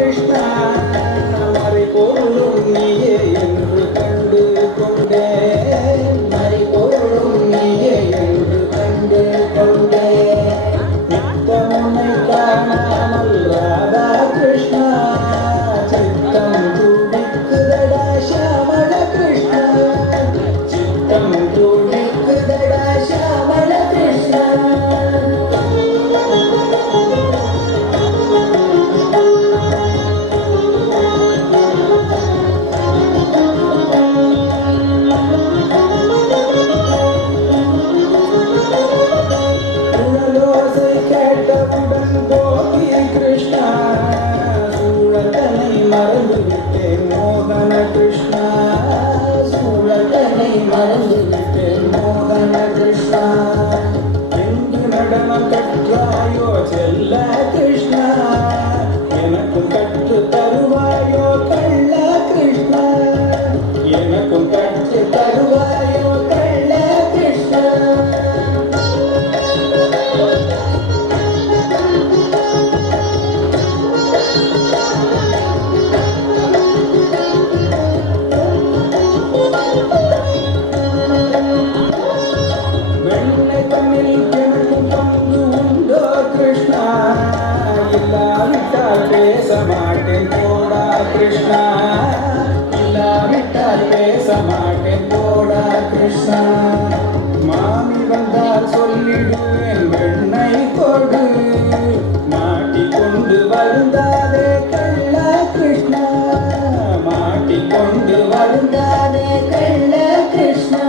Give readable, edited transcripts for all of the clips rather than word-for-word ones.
கிருஷ்ணா மறைபொருளும் நீயே என்று கண்டு கொண்டேன். மறைபொருளும் நீயே என்று கண்டு கொண்டேன். நித்தமுனை காணாமல் ராதா கிருஷ்ணா சித்தம் துடிக்குதடா ஷியாமள கிருஷ்ணா. சித்தம் துடிக்குதடா ஷியாமள கிருஷ்ணா. கேட்டவுடன் போகி கிருஷ்ணா சூழத்தனை மறந்து விட்டேன் மோகன கிருஷ்ணா. சூழத்தனை மறந்து விட்டேன் மோகன கிருஷ்ணா. எங்கு நடனம் கற்றாயோ செல்ல கிருஷ்ணா எனக்கும் கற்று தருவாயோ கள்ள கிருஷ்ணா. எனக்கும் கற்று தருவாயோ கள்ள கிருஷ்ணா. இல்லாவிட்டால் பேச மாட்டேன் போடா கிருஷ்ணா. இல்லாவிட்டால் பேச மாட்டேன் போடா கிருஷ்ணா. மாமி வந்தால் சொல்லிடுவேன் வெண்ணை கொடு மாட்டிக்கொண்டு வருந்தாதே கள்ள கிருஷ்ணா. மாட்டிக்கொண்டு வருந்தாதே கள்ள கிருஷ்ணா.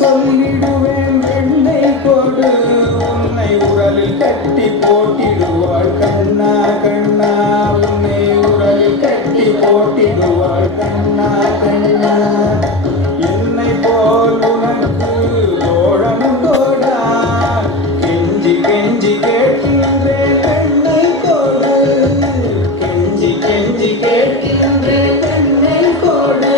சொல்லிடுவேன் வெண்ணை கொடு உன்னை உரலில் கட்டி போட்டிடுவாள் கண்ணா கண்ணா. உன்னை உரலில் கட்டி போட்டிடுவாள் கண்ணா கண்ணா. என்னை போல் உனக்கு தோழனும் தோடா கெஞ்சி கெஞ்சி கேட்கின்றேன் வெண்ணை கொடு. கெஞ்சி கெஞ்சி கேட்கின்றேன் வெண்ணை கொடு.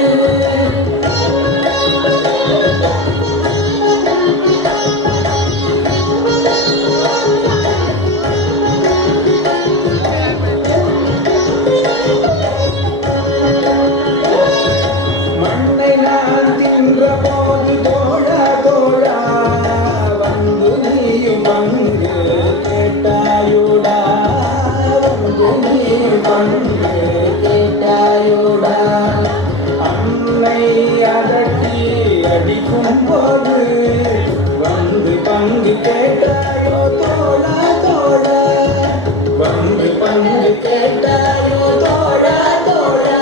போது தோழா தோழா வந்து நீயும் அங்கு கேட்டாயுடா. வந்து நீயும் அங்கு கேட்டாயுடா. அன்னை அதட்டி அடிக்கும் போது வந்து பங்கு கேட்டாயோ தோழா தோழா. வந்து பங்கு கேட்டாயோ தோழா தோழா.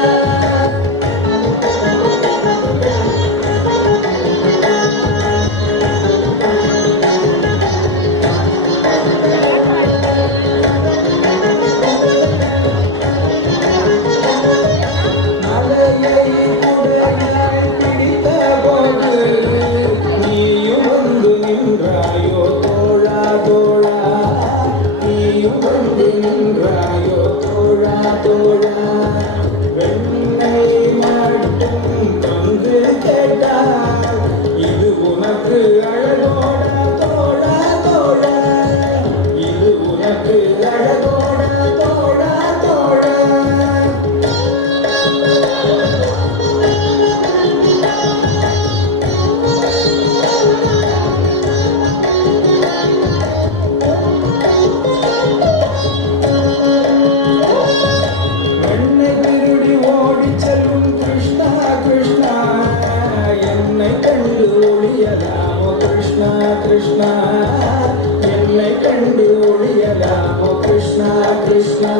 இது உனக்கு அழகோடா தோழா தோழா. இது உனக்கு அழகோடா தோழா தோழா. கிருஷ்ணா கிருஷ்ணா என்னை கண்டு ஒழியலாமோ கிருஷ்ணா கிருஷ்ணா.